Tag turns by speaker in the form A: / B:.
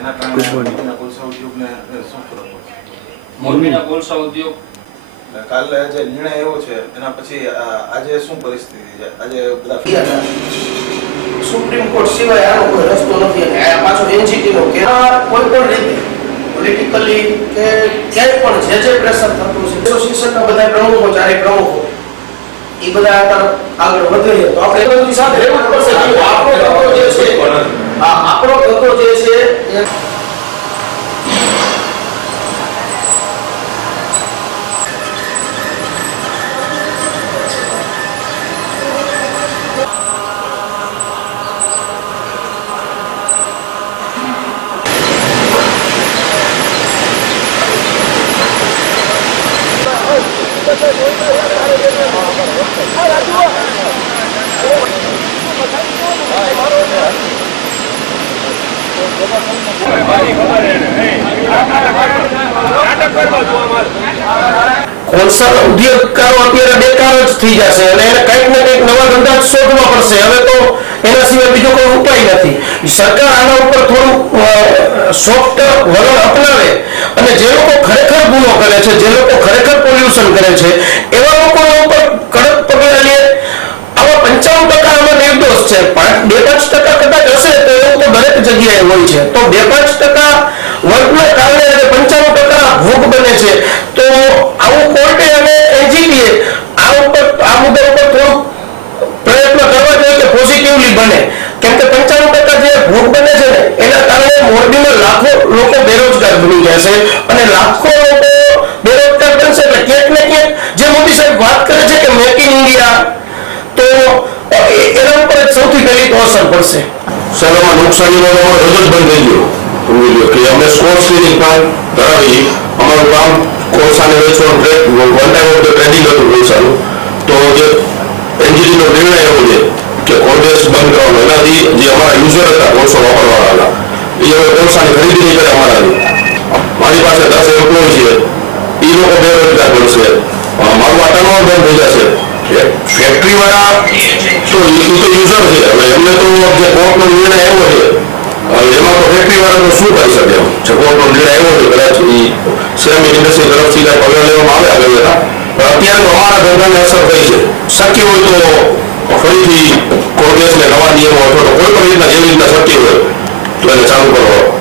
A: એના કારણે કોલસા ઉદ્યોગને શું ફરક પડશે?
B: મોરબીના કોલસા ઉદ્યોગ?
A: કાલે જે નિર્ણય આવ્યો છે એના પછી આજે શું પરિસ્થિતિ છે? આજે બધા
C: સુપ્રીમ કોર્ટ સિવાય આનો કોઈ રસ્તો નથી અને આ પાછો એનજીટી નો કે કોઈ પણ રીતે પોલિટિકલી કે ક્યાંય પણ જે જે પ્રેશર થતું છે એસોસિએશનના બધા પ્રમુખો ચારે પ્રમુખો એ બધા આગળ વધે તો આપણે સાથે રહેવું પડશે. આપણો જે છે આપણો ધંધો જે છે કોલસા ઉદ્યોગકારો અત્યારે બેકાર જ થઈ જશે અને એને કંઈક ને કંઈક નવા ધંધા શોધવા પડશે. હવે તો એના સિવાય બીજો કોઈ ઉપાય નથી. સરકાર આના ઉપર થોડું સોફ્ટ વલણ અપનાવે અને જે લોકો ખરેખર ગુનો કરે છે, જે લોકો ખરેખર પોલ્યુશન કરે છે, એવા લોકો ઉપર કડક પગલાં લે. આવા પંચાવન ટકા આમાં નિર્દોષ છે. બે પાંચ ટકા કદાચ હશે તો જગ્યાએ હોય છે. તો બે પાંચ ટકા વર્ગને કારણે પંચાવન ટકા ભોગ બને છે. તો આવું કોર્ટે અને એજીપીએ આ ઉપર, આ મુદ્દા ઉપર થોડુંક પ્રયત્ન કરવા જોઈએ કે પોઝિટિવલી બને. કેમ કે પંચાવન ટકા જે ભોગ બને છે એના કારણે મોરબીમાં લાખો લોકો બેરોજગાર બની જશે અને લાખો લોકો બેરોજગાર બનશે એટલે ક્યાંક ને ક્યાંક જે મોદી સાહેબ વાત કરે છે કે મેક ઇન ઇન્ડિયા તો એના ઉપર સૌથી પહેલી તો અસર પડશે.
D: શહેરોમાં નુકસાનીનો અમારો રજ જ બંધ થઈ ગયો. સમજી લો કે અમે સ્કોર્સ ક્લિનિક પણ ધરાવી અમારું કામ કોલસાને વેચવાનું track one time of the trading હતું કોલસાનું. તો જે એનજીટીનો નિર્ણય એવો છે કે કોલગેસ બંધ કરવાનો. એનાથી જે અમારા યુઝર હતા, કોલસો વાપરવાવાળા, એ હવે કોલસાની ખરીદી નહીં કરે અમારાની મારી પાસે દસ એમ્પ્લોય છે. એ લોકો બેરોજગાર બનશે. મારું આ ટર્નઓવર બંધ થઈ જશે. ફેક્ટરી વાળા છે એમને તો જે કોર્ટનો આવ્યો છે એમાં તો ફેક્ટરી વાળા શું કરી શકે એમ જે કોર્ટનો નિર્ણય આવ્યો છે કદાચ સિરામિક ઇન્ડસ્ટ્રી તરફથી કાંઈ પગલાં લેવામાં આવે અત્યારે તો અમારા ધંધાને અસર થઈ છે શક્ય હોય તો ફરીથી કોંગ્રેસને નવા નિયમો અથવા કોઈ પણ રીતના રીતના શક્ય હોય તો ચાલુ કરવા